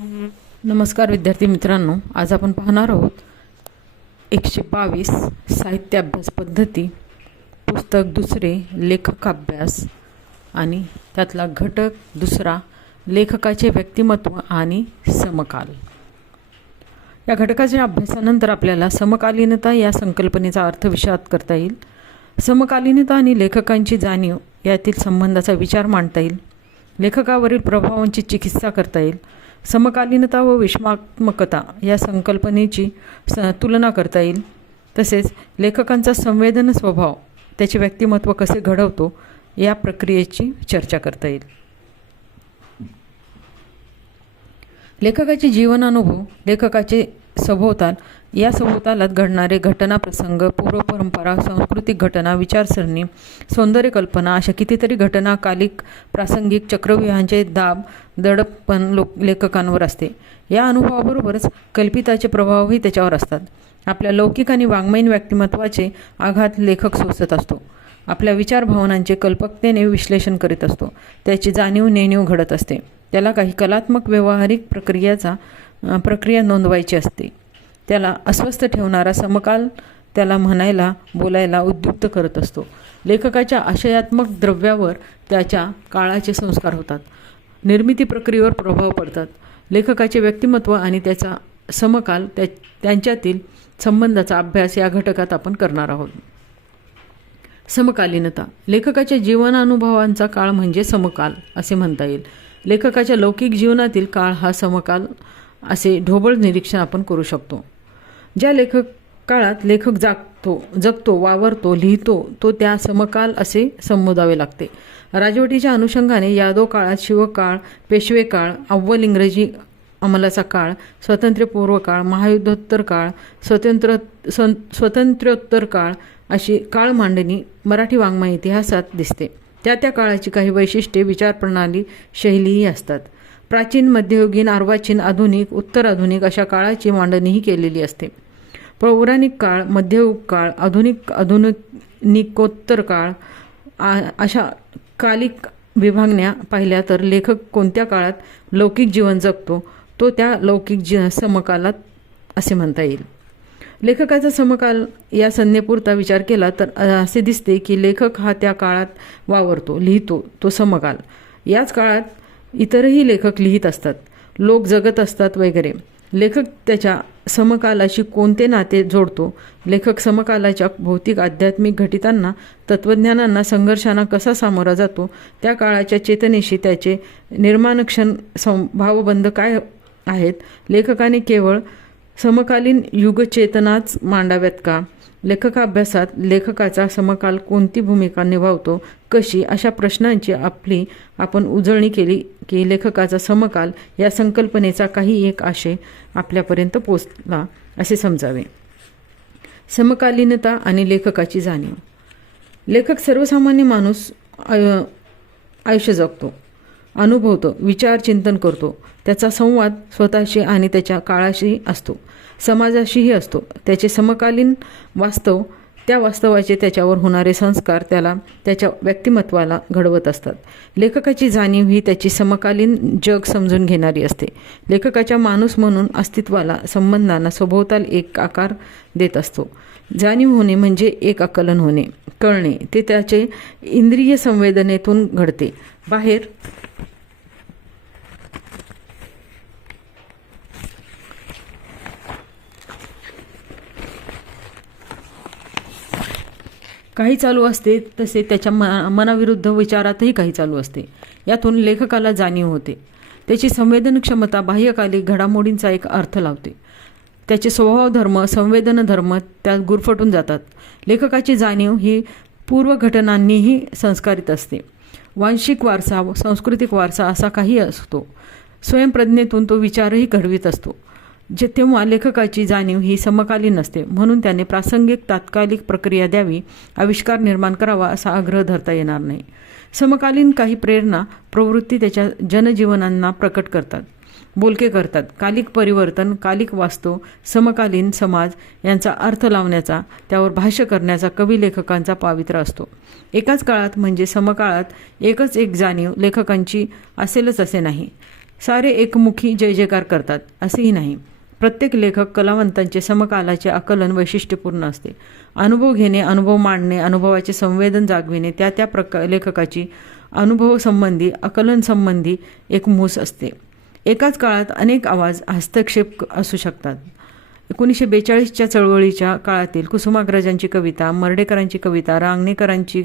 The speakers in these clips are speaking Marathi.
नमस्कार विद्यार्थी मित्रांनो, आज आपण पाहणार आहोत 122 साहित्य अभ्यास पद्धती, पुस्तक दुसरे लेखकाभ्यास आणि त्यातला घटक दुसरा लेखकाचे व्यक्तिमत्व आणि समकाल. या घटकाच्या अभ्यासानंतर आपल्याला समकालीनता या संकल्पनेचा अर्थ विशद करता येईल. समकालीनता आणि लेखकांची जाणीव यातील संबंधाचा विचार मांडता येईल. लेखकावरील प्रभावांची चिकित्सा करता येईल. समकालीनता व विषमात्मकता या संकल्पनेची तुलना करता येईल. तसेच लेखकांचा संवेदन स्वभाव त्याचे व्यक्तिमत्व कसे घडवतो या प्रक्रियेची चर्चा करता येईल. लेखकाचे जीवनानुभव, लेखकाचे सभोवताल, या सभोवतालात घडणारे घटना प्रसंग, पूर्वपरंपरा, सांस्कृतिक घटना, विचारसरणी, सौंदर्य कल्पना अशा कितीतरी घटना कालिक, प्रासंगिक, चक्रव्यूहांचे दाब दडपण लेखकांवर असते. या अनुभवाबरोबरच कल्पिताचे प्रभावही त्याच्यावर असतात. आपल्या लौकिक आणि वाङ्मयीन व्यक्तिमत्वाचे आघात लेखक सोसत असतो. आपल्या विचारभावनांचे कल्पकतेने विश्लेषण करीत असतो. त्याची जाणीव नेणीव घडत असते. त्याला काही कलात्मक व्यवहारिक प्रक्रिया नोंदवायची असते. त्याला अस्वस्थ ठेवणारा समकाल त्याला म्हणायला बोलायला उद्युक्त करत असतो. लेखकाच्या आशयात्मक द्रव्यावर त्याच्या काळाचे संस्कार होतात. निर्मिती प्रक्रियेवर प्रभाव पडतात. लेखकाचे व्यक्तिमत्व आणि त्याचा समकाल त्यांच्यातील संबंधाचा अभ्यास या घटकात आपण करणार आहोत. समकालीनता, लेखकाच्या जीवनानुभवांचा काळ म्हणजे समकाल असे म्हणता येईल. लेखकाच्या लौकिक जीवनातील काळ हा समकाल असे ढोबळ निरीक्षण आपण करू शकतो. ज्या काळात लेखक जगतो, वावरतो, लिहितो तो त्या समकाल असे संबोधावे लागते. राजवटीच्या अनुषंगाने यादव काळात शिवकाळ, पेशवे काळ, अव्वल इंग्रजी अंमलाचा काळ, स्वातंत्र्यपूर्व काळ, महायुद्धोत्तर काळ, स्वातंत्र्योत्तर काळ अशी काळ मांडणी मराठी वाङ्मय इतिहासात दिसते. त्या काळाची काही वैशिष्ट्ये, विचारप्रणाली, शैलीही असतात. प्राचीन, मध्ययुगीन, अर्वाचीन, आधुनिक, उत्तर आधुनिक अशा काळाची मांडणीही केलेली असते. पौराणिक काळ, मध्ययुग काळ, आधुनिकोत्तर काळ अशा कालिक विभागण्या पाहिल्या तर लेखक कोणत्या काळात लौकिक जीवन जगतो तो त्या लौकिक समकालात असे म्हणता येईल. लेखकाचा समकाल या संज्ञेपुरता विचार केला तर असे दिसते की लेखक हा त्या काळात वावरतो, लिहितो तो समकाल. याच काळात इतरही लेखक लिहित असतात, लोक जगत असतात वगैरे. लेखक त्याच्या समकालाशी कोणते नाते जोडतो? लेखक समकालाच्या भौतिक, आध्यात्मिक घटितांना, तत्त्वज्ञानांना, संघर्षांना कसा सामोरा जातो? त्या काळाच्या चेतनेशी त्याचे निर्माणक्षण भावबंध काय आहेत? लेखकाने केवळ समकालीन युगचेतनाच मांडाव्यात का? लेखकाभ्यासात लेखकाचा समकाल कोणती भूमिका निभावतो, कशी, अशा प्रश्नांची आपण उजळणी केली की लेखकाचा समकाल या संकल्पनेचा काही एक आशय आपल्यापर्यंत पोचला असे समजावे. समकालीनता आणि लेखकाची जाणीव. लेखक सर्वसामान्य माणूस आयुष्य जगतो, अनुभवतो, विचार चिंतन करतो. त्याचा संवाद स्वतःशी आणि त्याच्या काळाशी असतो, समाजाशीही असतो. त्याचे समकालीन वास्तव, त्या वास्तवाचे त्याच्यावर होणारे संस्कार त्याला त्याच्या व्यक्तिमत्वाला घडवत असतात. लेखकाची जाणीव ही त्याची समकालीन जग समजून घेणारी असते. लेखकाच्या माणूस म्हणून अस्तित्वाला, संबंधांना सभोवताल एक आकार देत असतो. जाणीव होणे म्हणजे एक आकलन होणे, कळणे. ते त्याचे इंद्रिय संवेदनेतून घडते. बाहेर काही चालू असते तसे त्याच्या मनाविरुद्ध विचारातही काही चालू असते. यातून लेखकाला जाणीव होते. त्याची संवेदन क्षमता बाह्यकालिक घडामोडींचा एक अर्थ लावते. त्याचे स्वभावधर्म, संवेदनधर्म त्यात गुरफटून जातात. लेखकाची जाणीव ही पूर्वघटनांनीही संस्कारित असते. वांशिक वारसा, सांस्कृतिक वारसा असा काही असतो. स्वयंप्रज्ञेतून तो विचारही घडवीत असतो. तेव्हा लेखकाची जाणीव ही समकालीन असते. म्हणून त्याने प्रासंगिक, तात्कालिक प्रक्रिया द्यावी, आविष्कार निर्माण करावा असा आग्रह धरता येणार नाही. समकालीन काही प्रेरणा, प्रवृत्ती त्याच्या जनजीवनांना प्रकट करतात, बोलके करतात. कालिक परिवर्तन, कालिक वास्तव, समकालीन समाज यांचा अर्थ लावण्याचा, त्यावर भाष्य करण्याचा कवी लेखकांचा पावित्र्य असतो. एकाच काळात म्हणजे समकाळात एकच एक जाणीव लेखकांची असेलच असे नाही. सारे एकमुखी जय जयकार करतात असेही नाही. प्रत्येक लेखक कलावंतांचे समकालाचे आकलन वैशिष्ट्यपूर्ण असते. अनुभव घेणे, अनुभव मांडणे, अनुभवाचे संवेदन जागविणे त्या त्या लेखकाची अनुभवसंबंधी आकलनसंबंधी एक मूस असते. एकाच काळात अनेक आवाज हस्तक्षेप असू शकतात. 1942च्या चळवळीच्या काळातील कुसुमाग्रजांची कविता, मर्ढेकरांची कविता, रांगणेकरांची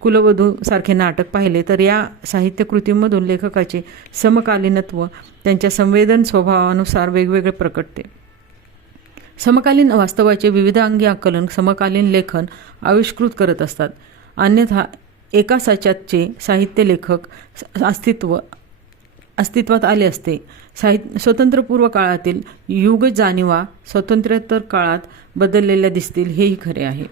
कुलवधू सारखे नाटक पाहिले तर या साहित्यकृतींमधून लेखकाचे समकालीनत्व त्यांच्या संवेदन स्वभावानुसार वेगवेगळे प्रकटते. समकालीन वास्तवाचे विविधांगी आकलन समकालीन लेखन आविष्कृत करत असतात. अन्यथा एका साच्याचे साहित्य लेखक अस्तित्वात आले असते. स्वतंत्रपूर्व काळातील युग जाणीवा स्वातंत्र्योत्तर काळात बदललेल्या दिसतील, हेही खरे आहे.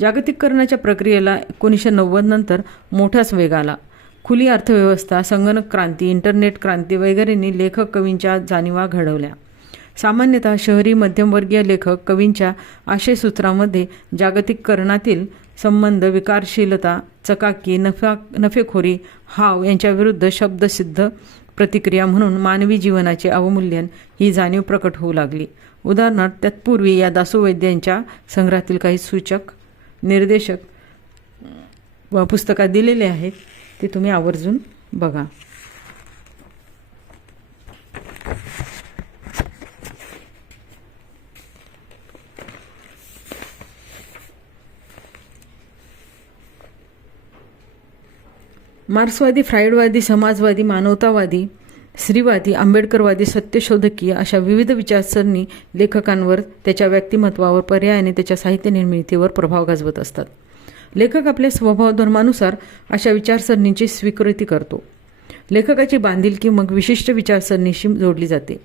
जागतिकीकरणाच्या प्रक्रियेला 1990 नंतर मोठाच वेग आला. खुली अर्थव्यवस्था, संगणक क्रांती, इंटरनेट क्रांती वगैरेंनी लेखक कवींच्या जाणीवा घडवल्या. सामान्यतः शहरी मध्यमवर्गीय लेखक कवींच्या आशयसूत्रामध्ये जागतिकीकरणातील संबंध, विकारशीलता, चकाकी, नफेखोरी, हाव यांच्याविरुद्ध शब्दसिद्ध प्रतिक्रिया म्हणून मानवी जीवनाचे अवमूल्यन ही जाणीव प्रकट होऊ लागली. उदाहरणार्थ तत्पूर्वी या दासू वैद्यांच्या संग्रहातील काही सूचक निर्देशक पुस्तकात दिलेले आहेत, ते तुम्ही आवर्जून बघा. मार्क्सवादी, फ्राईडवादी, समाजवादी, मानवतावादी, स्त्रीवादी, आंबेडकरवादी, सत्यशोधकीय अशा विविध विचारसरणी लेखकांवर, त्याच्या व्यक्तिमत्वावर, पर्यायाने त्याच्या साहित्य निर्मितीवर प्रभाव गाजवत असतात. लेखक आपल्या स्वभावधर्मानुसार अशा विचारसरणीची स्वीकृती करतो. लेखकाची बांधिलकी मग विशिष्ट विचारसरणीशी जोडली जाते.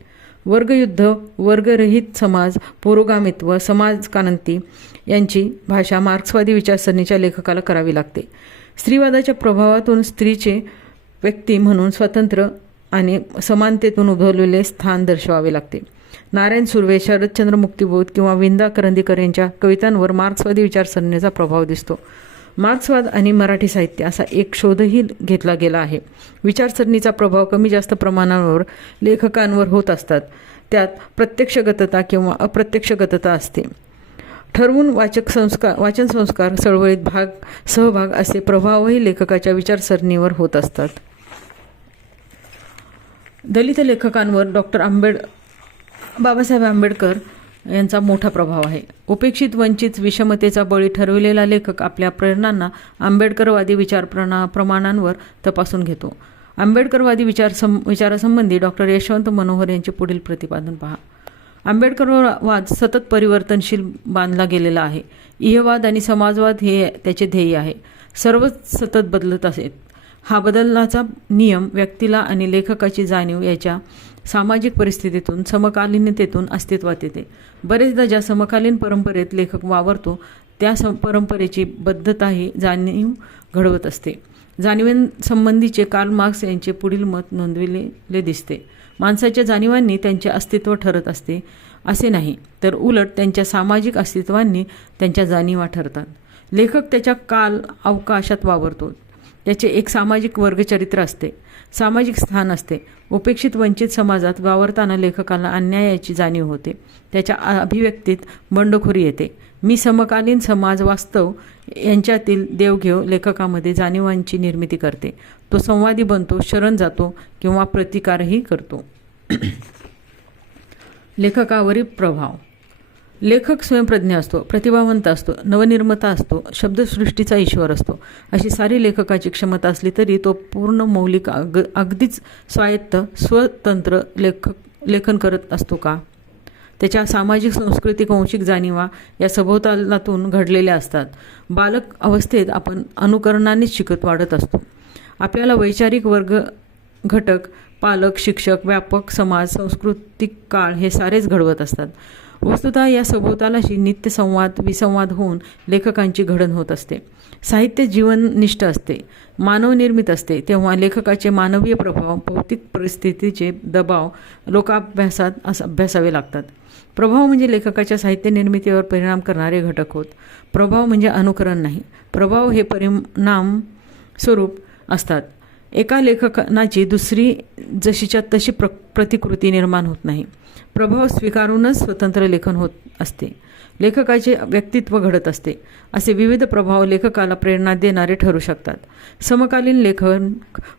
वर्गयुद्ध, वर्गरहित समाज, पुरोगामित्व, समाजक्रांती यांची भाषा मार्क्सवादी विचारसरणीच्या लेखकाला करावी लागते. स्त्रीवादाच्या प्रभावातून स्त्रीचे व्यक्ती म्हणून स्वतंत्र आणि समानतेतून उद्भवलेले स्थान दर्शवावे लागते. नारायण सुर्वे, शरदचंद्र मुक्तिबोध किंवा विंदा करंदीकर यांच्या कवितांवर मार्क्सवादी विचारसरणीचा प्रभाव दिसतो. मार्क्सवाद आणि मराठी साहित्य असा एक शोधही घेतला गेला आहे. विचारसरणीचा प्रभाव कमी जास्त प्रमाणावर लेखकांवर होत असतात. त्यात प्रत्यक्षगतता किंवा अप्रत्यक्षगतता असते. ठरवून वाचन संस्कार, चळवळीत सहभाग असे प्रभावही लेखकाच्या विचारसरणीवर होत असतात. दलित लेखकांवर बाबासाहेब आंबेडकर यांचा मोठा प्रभाव आहे. उपेक्षित, वंचित, विषमतेचा बळी ठरविलेला लेखक आपल्या प्रेरणांना आंबेडकरवादी प्रमाणांवर तपासून घेतो. आंबेडकरवादी विचारासंबंधी डॉक्टर यशवंत मनोहर यांचे पुढील प्रतिपादन पहा. आंबेडकरवाद सतत परिवर्तनशील बांधला गेलेला आहे. इहवाद आणि समाजवाद हे त्याचे ध्येय आहे. सर्वच सतत बदलत आहेत. हा बदलण्याचा नियम व्यक्तीला आणि लेखकाची जाणीव याच्या सामाजिक परिस्थितीतून, समकालीनतेतून अस्तित्वात येते. बरेचदा ज्या समकालीन परंपरेत लेखक वावरतो त्या परंपरेची बद्धताही जाणीव घडवत असते. जाणीवेसंबंधीचे कार्ल मार्क्स यांचे पुढील मत नोंदविलेले दिसते. माणसाच्या जाणीवांनी त्यांचे अस्तित्व ठरत असते असे नाही, तर उलट त्यांच्या सामाजिक अस्तित्वांनी त्यांच्या जाणीवा ठरतात. लेखक त्याच्या काल अवकाशात वावरतो. त्याचे एक सामाजिक वर्गचरित्र असते, सामाजिक स्थान असते. उपेक्षित, वंचित समाजात वावरताना लेखकाला अन्यायाची जाणीव होते. त्याच्या अभिव्यक्तीत बंडखोरी येते. मी समकालीन समाज वास्तव यांच्यातील देवघेव लेखकामध्ये जाणीवांची निर्मिती करते. तो संवादी बनतो, शरण जातो किंवा प्रतिकारही करतो. लेखकावरील प्रभाव. लेखक स्वयंप्रज्ञ असतो, प्रतिभावंत असतो, नवनिर्माता असतो, शब्दसृष्टीचा ईश्वर असतो. अशी सारी लेखकाची क्षमता असली तरी तो पूर्ण मौलिक, अगदीच स्वायत्त, स्वतंत्र लेखन करत असतो का? त्याच्या सामाजिक, सांस्कृतिक, वंशिक जाणीवा या सभोवतालातून घडलेल्या असतात. बालक अवस्थेत आपण अनुकरणानेच शिकत वाढत असतो. आपल्याला वैचारिक वर्ग घटक, पालक, शिक्षक, व्यापक समाज, सांस्कृतिक काळ हे सारेच घडवत असतात. वस्तुतः या सभोवतालाशी नित्य संवाद, विसंवाद होऊन लेखकांची घडण होत असते. साहित्य जीवननिष्ठ असते, मानवनिर्मित असते. तेव्हा लेखकाचे मानवीय प्रभाव, भौतिक परिस्थितीचे दबाव लोकाभ्यासात अभ्यासावे लागतात. प्रभाव म्हणजे लेखकाच्या साहित्य निर्मितीवर परिणाम करणारे घटक होत. प्रभाव म्हणजे अनुकरण नाही. प्रभाव हे परिणाम स्वरूप असतात. एका लेखनाची दुसरी जशीच्या तशी प्रतिकृती निर्माण होत नाही. प्रभाव स्वीकारूनच स्वतंत्र लेखन होत असते. लेखकाचे व्यक्तित्व घडत असते. असे विविध प्रभाव लेखकाला प्रेरणा देणारे ठरू शकतात. समकालीन लेखन,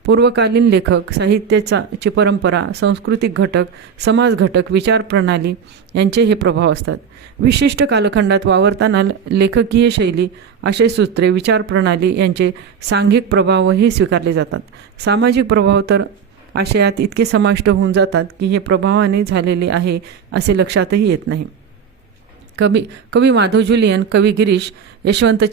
पूर्वकालीन लेखक, साहित्याची परंपरा, सांस्कृतिक घटक, समाज घटक, विचार प्रणाली यांचे हे प्रभाव असतात. विशिष्ट कालखंडात वावरताना लेखकीय शैली, आशयसूत्रे, विचार प्रणाली यांचे सांघिक प्रभावही स्वीकारले जातात. सामाजिक प्रभाव तर आशयात इतके समाविष्ट होऊन जातात की हे प्रभावाने झालेले आहे असे लक्षातही येत नाही. कवी माधव जुलियन, कवी गिरीश, यशवंत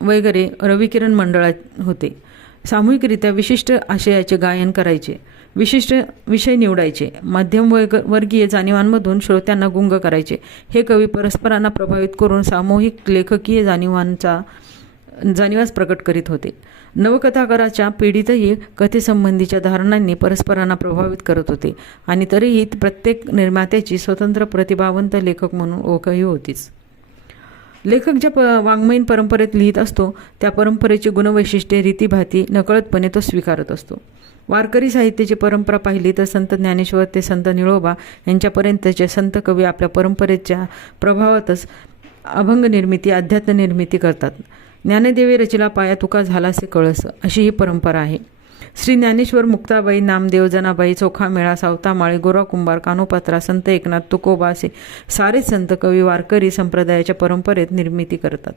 वगैरे रविकिरण मंडळात होते. सामूहिकरित्या विशिष्ट आशयाचे गायन करायचे, विशिष्ट विषय निवडायचे, मध्यम वर्गीय जाणीवांमधून श्रोत्यांना गुंग करायचे. हे कवी परस्परांना प्रभावित करून सामूहिक लेखकीय जाणीवास प्रकट करीत होते. नवकथाकाराच्या पिढीतही कथेसंबंधीच्या धारणांनी परस्परांना प्रभावित करत होते आणि तरीही प्रत्येक निर्मात्याची स्वतंत्र प्रतिभावंत लेखक म्हणून ओळखही होतीच. लेखक ज्या वाङ्मयीन परंपरेत लिहित असतो त्या परंपरेची गुणवैशिष्ट्ये, रीतीभाती नकळतपणे तो स्वीकारत असतो. वारकरी साहित्याची परंपरा पाहिली तर संत ज्ञानेश्वर ते संत निळोबा यांच्यापर्यंतचे संत कवी आपल्या परंपरेच्या प्रभावातच अभंग निर्मिती, अध्यात्म निर्मिती करतात. ज्ञानदेवे रचिला पाया तुका झालासे कळस, अशी ही परंपरा आहे. श्री ज्ञानेश्वर, मुक्ताबाई, नामदेव, जनाबाई, चोखामेळा, सावतामाळे, गोरा कुंभार, कानोपात्रा, संत एकनाथ, तुकोबा असे सारेच संत कवी वारकरी संप्रदायाच्या परंपरेत निर्मिती करतात.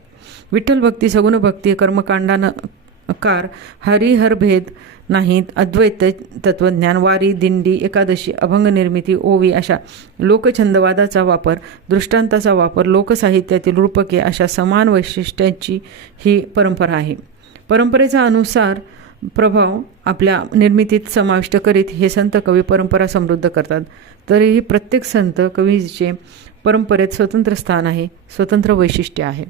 विठ्ठल भक्ती, सगुण भक्ती, कर्मकांडानकार, हरिहर भेद नाहीत, अद्वैत तत्वज्ञान, वारी, दिंडी, एकादशी, अभंग निर्मिती, ओवी अशा लोकछंदवादाचा वापर, दृष्टांताचा वापर, लोकसाहित्यातील रूपके अशा समान वैशिष्ट्यांची ही परंपरा आहे. परंपरेचा अनुसार प्रभाव आपल्या निर्मितीत समाविष्ट करीत हे संत कवी परंपरा समृद्ध करतात. तरीही प्रत्येक संत कवीचे परंपरेत स्वतंत्र स्थान आहे, स्वतंत्र वैशिष्ट्य आहे.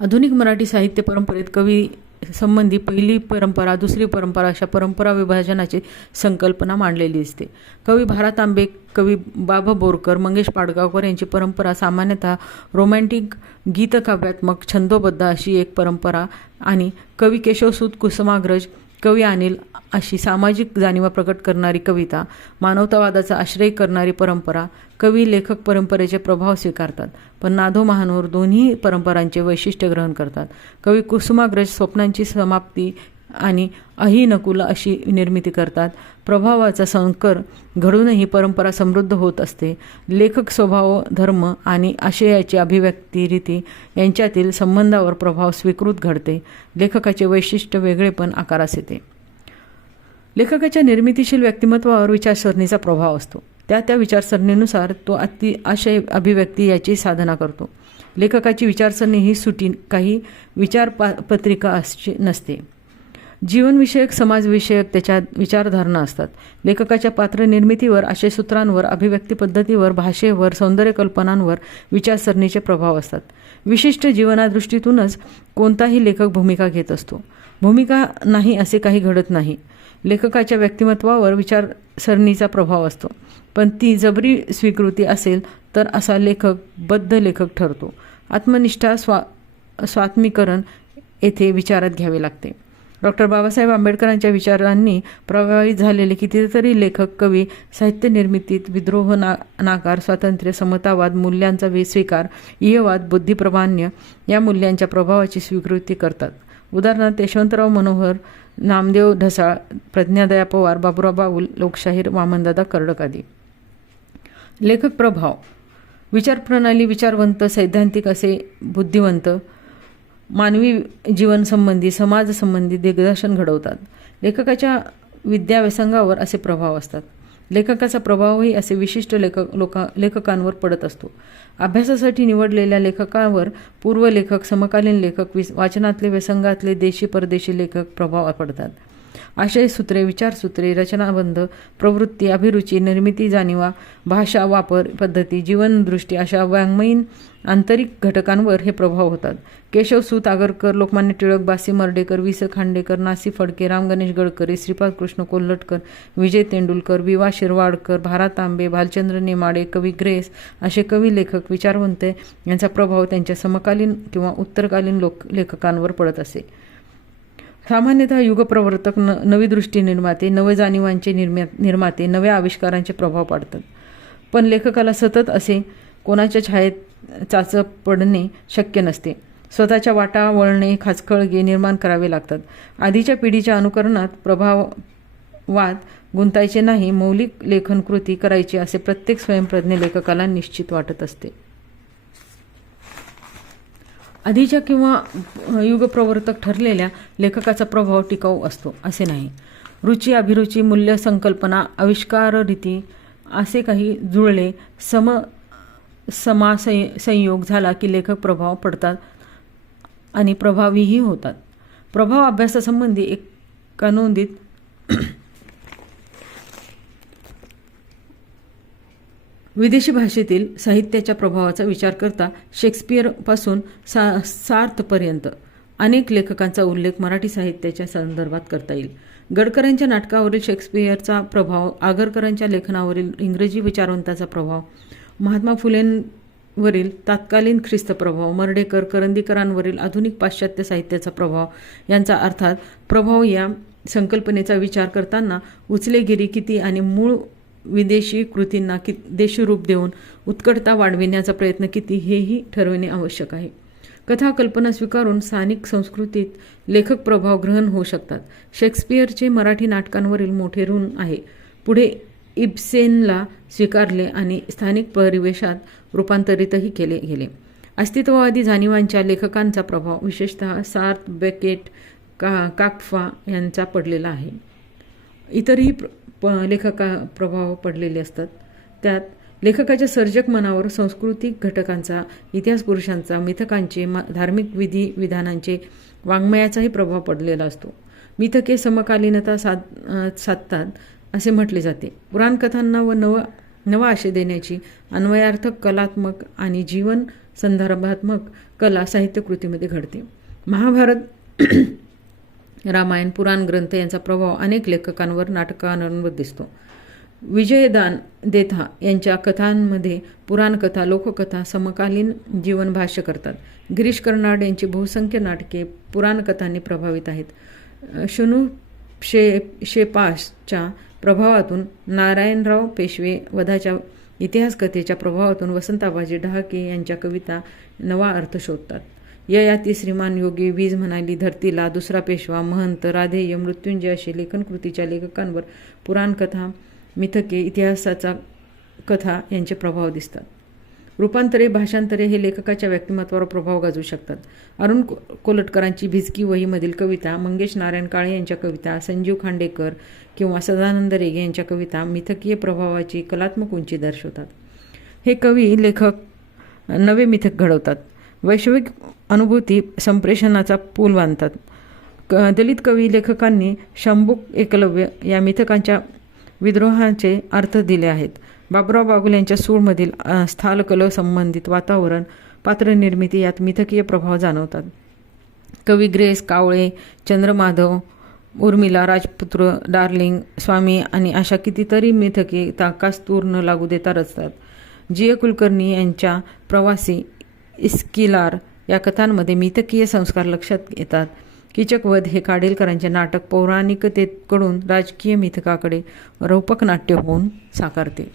आधुनिक मराठी साहित्य परंपरेत कवी संबंधी पहिली परंपरा, दुसरी परंपरा अशा परंपरा विभाजनाची संकल्पना मांडलेली असते. कवी भारतांबे, कवी बाबा बोरकर, मंगेश पाडगावकर यांची परंपरा सामान्यतः रोमॅन्टिक, गीतकाव्यात्मक, छंदोबद्ध अशी एक परंपरा आणि कवी केशवसूत कुसुमाग्रज, कवी अनिल अशी सामाजिक जाणीवा प्रकट करणारी कविता, मानवतावादाचा आश्रय करणारी परंपरा, कवी लेखक परंपरेचे प्रभाव स्वीकारतात पण नाधो महानोर दोन्ही परंपरांचे वैशिष्ट्य ग्रहण करतात. कवी कुसुमाग्रज स्वप्नांची समाप्ती आणि अहिनकुल अशी निर्मिती करतात. प्रभावाचा संकर घडूनही परंपरा समृद्ध होत असते. लेखक स्वभाव, धर्म आणि आशयाची अभिव्यक्ती रीती यांच्यातील संबंधावर प्रभाव स्वीकृत घडते. लेखकाचे वैशिष्ट्य वेगळेपण आकारास येते. लेखकाच्या निर्मितीशील व्यक्तिमत्वावर विचारसरणीचा प्रभाव असतो. त्या विचारसरणीनुसार तो आशय अभिव्यक्ती याची साधना करतो. लेखकाची विचारसरणी ही सुटी काही विचारपत्रिका अशी नसते. जीवनविषयक, समाजविषयक त्याच्या विचारधारणा असतात. लेखकाच्या पात्र निर्मितीवर, आशयसूत्रांवर, अभिव्यक्ती पद्धतीवर, भाषेवर, सौंदर्य कल्पनांवर विचारसरणीचे प्रभाव असतात. विशिष्ट जीवनादृष्टीतूनच कोणताही लेखक भूमिका घेत असतो. भूमिका नाही असे काही घडत नाही. लेखकाच्या व्यक्तिमत्वावर विचारसरणीचा प्रभाव असतो पण ती जबरी स्वीकृती असेल तर असा लेखक बद्ध लेखक ठरतो. आत्मनिष्ठा, स्वात्मीकरण येथे विचारात घ्यावे लागते. डॉक्टर बाबासाहेब आंबेडकरांच्या विचारांनी प्रभावित झालेले कितीतरी लेखक, कवी साहित्य निर्मितीत विद्रोह, नाकार, स्वातंत्र्य, समतावाद, मूल्यांचा स्वीकार, इयवाद, बुद्धिप्रामाण्य या मूल्यांच्या प्रभावाची स्वीकृती करतात. उदाहरणार्थ यशवंतराव मनोहर, नामदेव ढसाळ, प्रज्ञादया पवार, बाबुराव बाऊल, लोकशाहीर, वामनदादा कर्डक आदी. लेखक प्रभाव, विचारप्रणाली विचारवंत, सैद्धांतिक असे बुद्धिवंत, मानवी जीवनसंबंधी, समाजसंबंधी दिग्दर्शन घडवतात. लेखकाच्या विद्याव्यसंगावर असे प्रभाव असतात. लेखकाचा प्रभावही असे विशिष्ट लेखकांवर पडत असतो. अभ्यासासाठी निवडलेल्या लेखकांवर पूर्वलेखक, समकालीन लेखक, वाचनातले, व्यसंगातले, देशी परदेशी लेखक प्रभाव पडतात. आशयसूत्रे, विचारसूत्रे, रचनाबंध, प्रवृत्ती, अभिरुची, निर्मिती, जाणीवा, भाषा, वापर पद्धती, जीवनदृष्टी अशा वाङ्मयीन आंतरिक घटकांवर हे प्रभाव होतात. केशवसूत, आगरकर, लोकमान्य टिळक, बासी मर्डेकर, वि. स. खांडेकर, नासी फडके, राम गणेश गडकरी, श्रीपाद कृष्ण कोल्हटकर, विजय तेंडुलकर, वि. वा. शिरवाडकर, भारतांबे, भालचंद्र नेमाडे, कवी ग्रेस असे कवी लेखक विचारवंत यांचा प्रभाव त्यांच्या समकालीन किंवा उत्तरकालीन लेखकांवर पडत असे. सामान्यतः युगप्रवर्तक नवी दृष्टी निर्माते, नवे जाणीवांचे निर्माते, नव्या आविष्कारांचे प्रभाव पाडतात. पण लेखकाला सतत असे कोणाच्या छायेत चाचप पडणे शक्य नसते. स्वतःच्या वाटा, वळणे, खाचखळगे निर्माण करावे लागतात. आधीच्या पिढीच्या अनुकरणात, प्रभावात गुंतायचे नाही, मौलिक लेखन कृती करायची असे प्रत्येक स्वयंप्रज्ञ लेखकाला निश्चित वाटत असते. आधीच्या किंवा युगप्रवर्तक ठरलेल्या लेखकाचा प्रभाव टिकाऊ असतो असे नाही. रुची, अभिरुची, मूल्य, संकल्पना, आविष्कार रीती असे काही जुळले संयोग झाला की लेखक प्रभाव पडतात आणि प्रभावीही होतात. प्रभाव अभ्यासासंबंधी एका नोंदीत विदेशी भाषेतील साहित्याच्या प्रभावाचा विचार करता शेक्सपियरपासून सार्थपर्यंत अनेक लेखकांचा उल्लेख मराठी साहित्याच्या संदर्भात करता येईल. गडकरांच्या नाटकावरील शेक्सपियरचा प्रभाव, आगरकरांच्या लेखनावरील इंग्रजी विचारवंताचा प्रभाव, महात्मा फुलेंवरील तत्कालीन ख्रिस्त प्रभाव, मर्ढेकर, करंदीकरांवरील आधुनिक पाश्चात्य साहित्याचा प्रभाव यांचा अर्थात प्रभाव या संकल्पनेचा विचार करताना उचलेगिरी किती आणि मूळ विदेशी कृतींना देशी रूप देऊन उत्कटता वाढविण्याचा प्रयत्न किती हेही ठरविणे आवश्यक आहे. कथा, कल्पना स्वीकारून स्थानिक संस्कृतीत लेखक प्रभाव ग्रहण होऊ शकतात. शेक्सपियरचे मराठी नाटकांवरील मोठे ऋण आहे. पुढे इब्सेनला स्वीकारले आणि स्थानिक परिवेशात रूपांतरितही केले गेले. अस्तित्ववादी जाणीवांच्या लेखकांचा प्रभाव विशेषतः सार्थ, बेकेट, काफ्का यांचा पडलेला आहे. इतरही लेखका प्रभाव पडलेले असतात. त्यात लेखकाच्या सर्जक मनावर सांस्कृतिक घटकांचा, इतिहास पुरुषांचा, मिथकांचे, धार्मिक विधानांचे, वाङ्मयाचाही प्रभाव पडलेला असतो. मिथके समकालीनता साधतात असे म्हटले जाते. पुराणकथांना नवा आशय देण्याची अन्वयार्थक, कलात्मक आणि जीवन संदर्भात्मक कला साहित्यकृतीमध्ये घडते. महाभारत, रामायण, पुराण ग्रंथ यांचा प्रभाव अनेक लेखकांवर, नाटकांवर दिसतो. विजयदान देथा यांच्या कथांमध्ये पुराणकथा, लोककथा, समकालीन जीवन भाष्य करतात. गिरीश कर्नाड यांची बहुसंख्य नाटके पुराणकथांनी प्रभावित आहेत. शनू शेपासच्या प्रभावातून, नारायणराव पेशवे वधाच्या इतिहास कथेच्या प्रभावातून वसंताबाजी डहाके यांच्या कविता नवा अर्थ शोधतात. ययाती, श्रीमान योगी, वीज म्हणाली धरतीला, दुसरा पेशवा, महंत, राधेय, मृत्युंजय असे लेखनकृतीच्या लेखकांवर पुराणकथा, मिथके, इतिहासाचा कथा यांचे प्रभाव दिसतात. रूपांतरे, भाषांतरे हे लेखकाच्या व्यक्तिमत्वावर प्रभाव गाजवू शकतात. अरुण कोलटकरांची भिजकी वहीमधील कविता, मंगेश नारायण काळे यांच्या कविता, संजीव खांडेकर किंवा सदानंद रेगे यांच्या कविता मिथकीय प्रभावाची कलात्मक उंची दर्शवतात. हे कवी लेखक नवे मिथक घडवतात. वैश्विक अनुभूती संप्रेषणाचा पूल बांधतात. दलित कवी लेखकांनी शंभू, एकलव्य या मिथकांच्या विद्रोहाचे अर्थ दिले आहेत. बाबुराव बागुल यांच्या सूळमधील स्थालकल संबंधित वातावरण, पात्रनिर्मिती यात मिथकीय प्रभाव जाणवतात. कवी ग्रेस, कावळे, चंद्रमाधव, उर्मिला, राजपुत्र, डार्लिंग, स्वामी आणि अशा कितीतरी मिथके ताकास्तूर न लागू देता रचतात. जी. कुलकर्णी यांच्या प्रवासी, इस्किलार या कथांमध्ये मिथकीय संस्कार लक्षात येतात. कीचकवध हे खाडीलकरांचे नाटक पौराणिकतेकडून राजकीय मिथकाकडे रूपक नाट्य होऊन साकारते.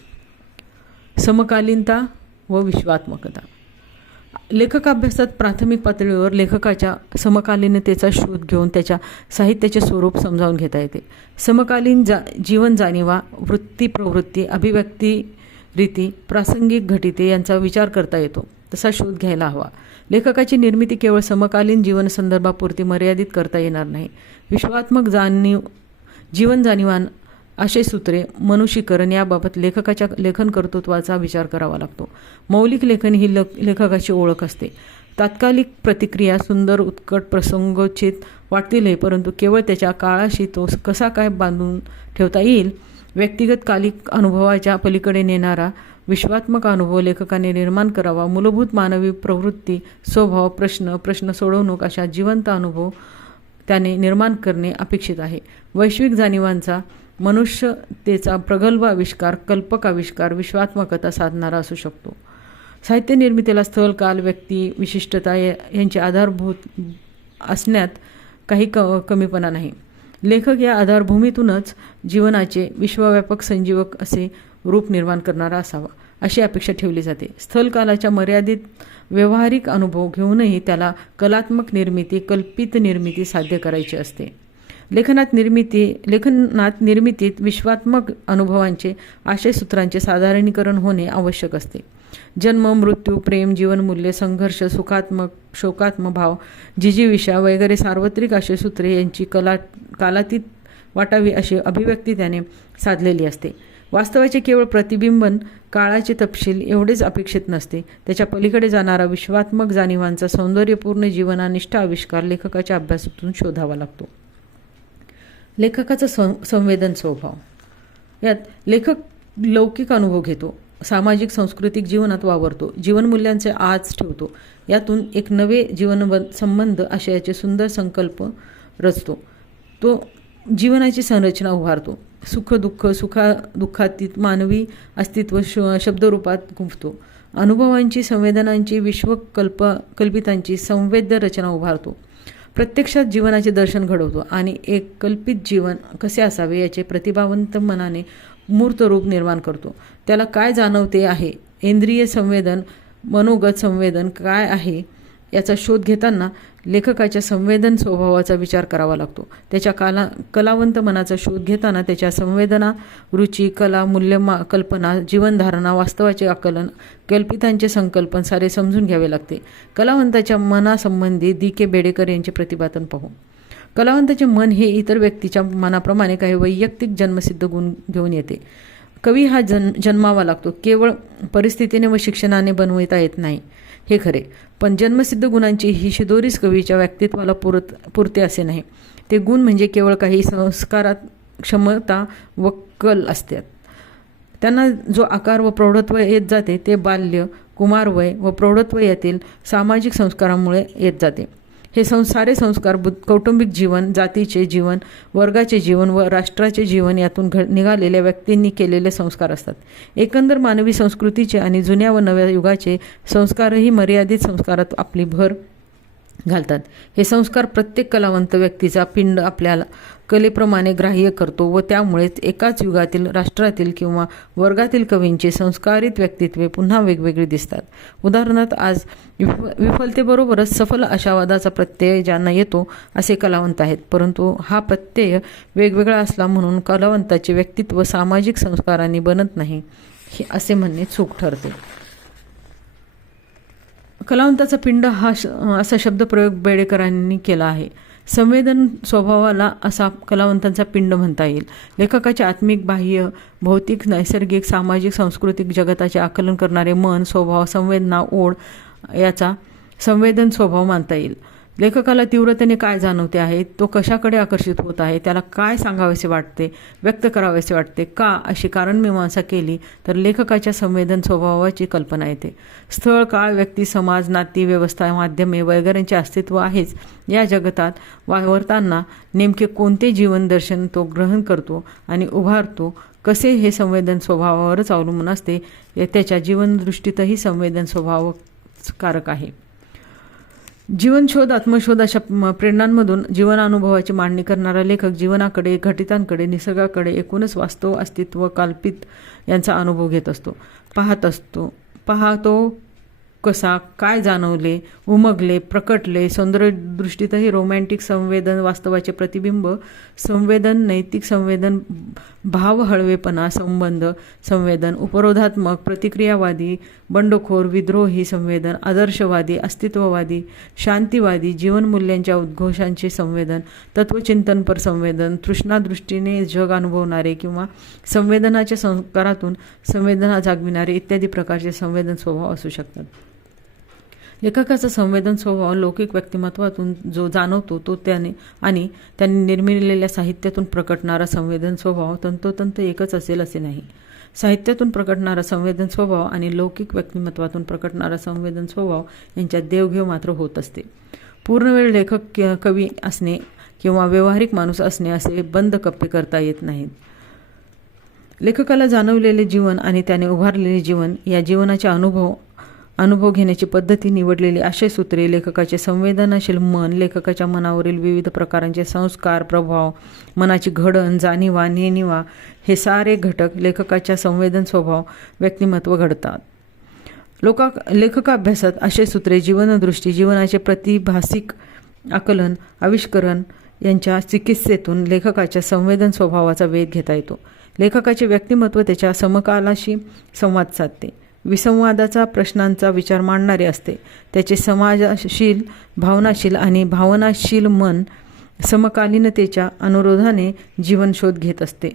समकालीनता व विश्वात्मकता. लेखकाभ्यासात प्राथमिक पातळीवर लेखकाच्या समकालीनतेचा शोध घेऊन त्याच्या साहित्याचे स्वरूप समजावून घेता येते. समकालीन जीवन जाणीवा, वृत्ती, प्रवृत्ती, अभिव्यक्ती रीती, प्रासंगिक घटिते यांचा विचार करता येतो. तसा शोध घ्यायला हवा. लेखकाची निर्मिती केवळ समकालीन जीवन संदर्भापुरती मर्यादित करता येणार नाही. विश्वात्मक जीवन जाणीवान असे सूत्रे, मनुष्यीकरण याबाबत लेखकाच्या लेखन कर्तृत्वाचा विचार करावा लागतो. मौलिक लेखन ही लेखकाची ओळख असते. तात्कालिक प्रतिक्रिया सुंदर, उत्कट, प्रसंगोचित वाटतीलही, परंतु केवळ त्याच्या काळाशी तो कसा काय बांधून ठेवता येईल, व्यक्तिगत कालिक अनुभवाच्या पलीकडे नेणारा विश्वात्मक अनुभव लेखकाने निर्माण करावा. मूलभूत मानवी प्रवृत्ती, स्वभाव, प्रश्न सोडवणूक अशा जिवंत अनुभव त्याने निर्माण करणे अपेक्षित आहे. वैश्विक जाणीवांचा, मनुष्यतेचा प्रगल्भ आविष्कार, कल्पक आविष्कार विश्वात्मकता साधणारा असू शकतो. साहित्य निर्मितीला स्थळ, काल, व्यक्ती, विशिष्टता यांचे आधारभूत असण्यात काही कमीपणा नाही. लेखक या आधारभूमीतूनच जीवनाचे विश्वव्यापक संजीवक असे रूप निर्माण करणारा असावा अशी अपेक्षा ठेवली जाते. स्थलकालाच्या मर्यादित व्यावहारिक अनुभव घेऊनही त्याला कलात्मक निर्मिती, कल्पित निर्मिती साध्य करायची असते. लेखनात निर्मितीत विश्वात्मक अनुभवांचे, आशयसूत्रांचे साधारणीकरण होणे आवश्यक असते. जन्म, मृत्यू, प्रेम, जीवनमूल्य, संघर्ष, सुखात्मक, शोकात्मक भाव, जिजीविषा वगैरे सार्वत्रिक आशयसूत्रे यांची कालातीत वाटावी अशी अभिव्यक्ती त्याने साधलेली असते. वास्तवाचे केवळ प्रतिबिंबन, काळाचे तपशील एवढेच अपेक्षित नसते. त्याच्या पलीकडे जाणारा विश्वात्मक जाणीवांचा सौंदर्यपूर्ण जीवनानिष्ठ आविष्कार लेखकाच्या अभ्यासातून शोधावा लागतो. लेखकाचा संवेदन स्वभाव. यात लेखक लौकिक अनुभव घेतो, सामाजिक सांस्कृतिक जीवनात वावरतो, जीवनमूल्यांचे आच ठेवतो, यातून एक नवे संबंध आशयाचे सुंदर संकल्प रचतो. तो जीवनाची संरचना उभारतो. सुख दुःख, दुःखातीत मानवी अस्तित्व शब्दरूपात गुंफतो. अनुभवांची, संवेदनांची, कल्पितांची संवेद्य रचना उभारतो. प्रत्यक्षात जीवनाचे दर्शन घडवतो आणि एक कल्पित जीवन कसे असावे याचे प्रतिभावंत मनाने मूर्त रूप निर्माण करतो. त्याला काय जाणवते आहे, इंद्रिय संवेदन, मनोगत संवेदन काय आहे याचा शोध घेताना लेखकाच्या संवेदन स्वभावाचा विचार करावा लागतो. त्याच्या कलावंत मनाचा शोध घेताना त्याच्या संवेदना, रुची, कला, कल्पना, जीवनधारणा, वास्तवाचे आकलन, कल्पितांचे संकल्पन सारे समजून घ्यावे लागते. कलावंताच्या मनासंबंधी दी.के. बेडेकर यांचे प्रतिपादन पाहू. कलावंताचे मन हे इतर व्यक्तीच्या मनाप्रमाणे काही वैयक्तिक जन्मसिद्ध गुण घेऊन येते. कवी हा जन्मावा लागतो, केवळ परिस्थितीने व शिक्षणाने बनवता येत नाही हे खरे, पण जन्मसिद्ध गुणांची ही शिदोरीच कवीच्या व्यक्तित्वाला पुरते असे नाही. ते गुण म्हणजे केवळ काही संस्कारात क्षमता व कल असतात. त्यांना जो आकार व प्रौढत्व येत जाते ते बाल्य, कुमारवय व प्रौढत्व यातील सामाजिक संस्कारामुळे येत जाते. हे सारे संस्कार कौटुंबिक जीवन, जातीचे जीवन, वर्गाचे जीवन व राष्ट्राचे जीवन यातून निघालेल्या व्यक्तींनी केलेले संस्कार असतात. एकंदर मानवी संस्कृतीचे आणि जुन्या व नव्या युगाचे संस्कारही मर्यादित संस्कारात आपली भर घालतात. हे संस्कार प्रत्येक कलावंत व्यक्तीचा पिंड आपल्याला कलेप्रमाणे ग्राह्य करतो व त्यामुळेच एकाच युगातील, राष्ट्रातील किंवा वर्गातील कवींची संस्कारित व्यक्तित्वे पुन्हा वेगवेगळी दिसतात. उदाहरणार्थ, आज विफलतेबरोबरच सफल आशावादाचा प्रत्यय ज्यांना येतो असे कलावंत आहेत, परंतु हा प्रत्यय वेगवेगळा असला म्हणून कलावंताचे व्यक्तित्व सामाजिक संस्कारांनी बनत नाही हे असे म्हणणे चूक ठरते. कलावंताचा पिंड असा शब्दप्रयोग बेडेकरांनी केला आहे. संवेदन स्वभावाला असा कलावंतांचा पिंड म्हणता येईल. लेखकाचे आत्मिक, बाह्य, भौतिक, नैसर्गिक, सामाजिक, सांस्कृतिक जगताचे आकलन करणारे मन, स्वभाव, संवेदना, ओढ याचा संवेदन स्वभाव मानता येईल. लेखकाला तीव्रतेने काय जाणवते आहे, तो कशाकडे आकर्षित होत आहे, त्याला काय सांगावेसे वाटते, व्यक्त करावेसे वाटते, का अशी कारणमीमांसा केली तर लेखकाच्या संवेदन स्वभावाची कल्पना येते. स्थळ, काळ, व्यक्ती, समाज, नाती, व्यवस्था, माध्यमे वगैरेंचे अस्तित्व आहेच. या जगतात वावरताना नेमके कोणते जीवन दर्शन तो ग्रहण करतो आणि उभारतो कसे हे संवेदन स्वभावावरच अवलंबून असते. त्याच्या जीवनदृष्टीतही संवेदन स्वभावकारक आहे. जीवनशोध, आत्मशोध अशा प्रेरणांमधून जीवनानुभवाची मांडणी करणारा लेखक जीवनाकडे, घटितांकडे, निसर्गाकडे, एकूणच वास्तव, अस्तित्व, कल्पित यांचा अनुभव घेत असतो, पाहतो कसा, काय जाणवले, उमगले, प्रकटले. सौंदर्यदृष्टीतही रोमॅन्टिक संवेदन, वास्तवाचे प्रतिबिंब संवेदन, नैतिक संवेदन, भाव, हळवेपणा संबंध संवेदन, उपरोधात्मक, प्रतिक्रियावादी, बंडखोर, विद्रोही संवेदन, आदर्शवादी, अस्तित्ववादी, शांतीवादी, जीवनमूल्यांच्या उद्घोषांचे संवेदन, तत्वचिंतनपर संवेदन, तृष्णादृष्टीने जग अनुभवणारे किंवा संवेदनाच्या संस्कारातून संवेदना जागविणारे इत्यादी प्रकारचे संवेदन स्वभाव असू शकतात. लेखकाचा संवेदन स्वभाव लौकिक व्यक्तिमत्वातून जो जाणवतो तो त्यांनी निर्मिलेल्या साहित्यातून प्रकटणारा संवेदन स्वभाव तंतोतंत एकच असेल असे नाही. साहित्यातून प्रकटणारा संवेदन स्वभाव आणि लौकिक व्यक्तिमत्वातून प्रकटणारा संवेदन स्वभाव यांच्यात देवघेव मात्र होत असते. पूर्णवेळ लेखक, कवी असणे किंवा व्यावहारिक माणूस असणे असे बंद कप्पे करता येत नाहीत. लेखकाला जाणवलेले जीवन आणि त्याने उभारलेले जीवन या जीवनाचे अनुभव घेण्याची पद्धती, निवडलेली आशयसूत्रे, लेखकाचे संवेदनशील मन, लेखकाच्या मनावरील विविध प्रकारांचे संस्कार, प्रभाव, मनाची घडण, जाणीवा, नेणीवा हे सारे घटक लेखकाच्या संवेदन स्वभाव, व्यक्तिमत्व घडतात. लेखकाभ्यासात आशयसूत्रे, जीवनदृष्टी, जीवनाचे प्रतिभासिक आकलन, आविष्करण यांच्या चिकित्सेतून लेखकाच्या संवेदन स्वभावाचा वेध घेता येतो. लेखकाचे व्यक्तिमत्व त्याच्या समकालाशी संवाद साधते. विसंवादाचा प्रश्नांचा विचार मांडणारे असते. त्याचे समाजशील, भावनाशील आणि भावनाशील मन समकालीनतेच्या अनुरोधाने जीवन शोध घेत असते.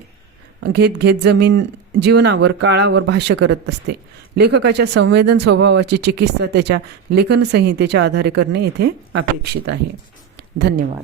घेत जीवनावर, काळावर भाष्य करत असते. लेखकाच्या संवेदन स्वभावाची चिकित्सा त्याच्या लेखन संहितेच्या आधारे करणे येथे अपेक्षित आहे. धन्यवाद.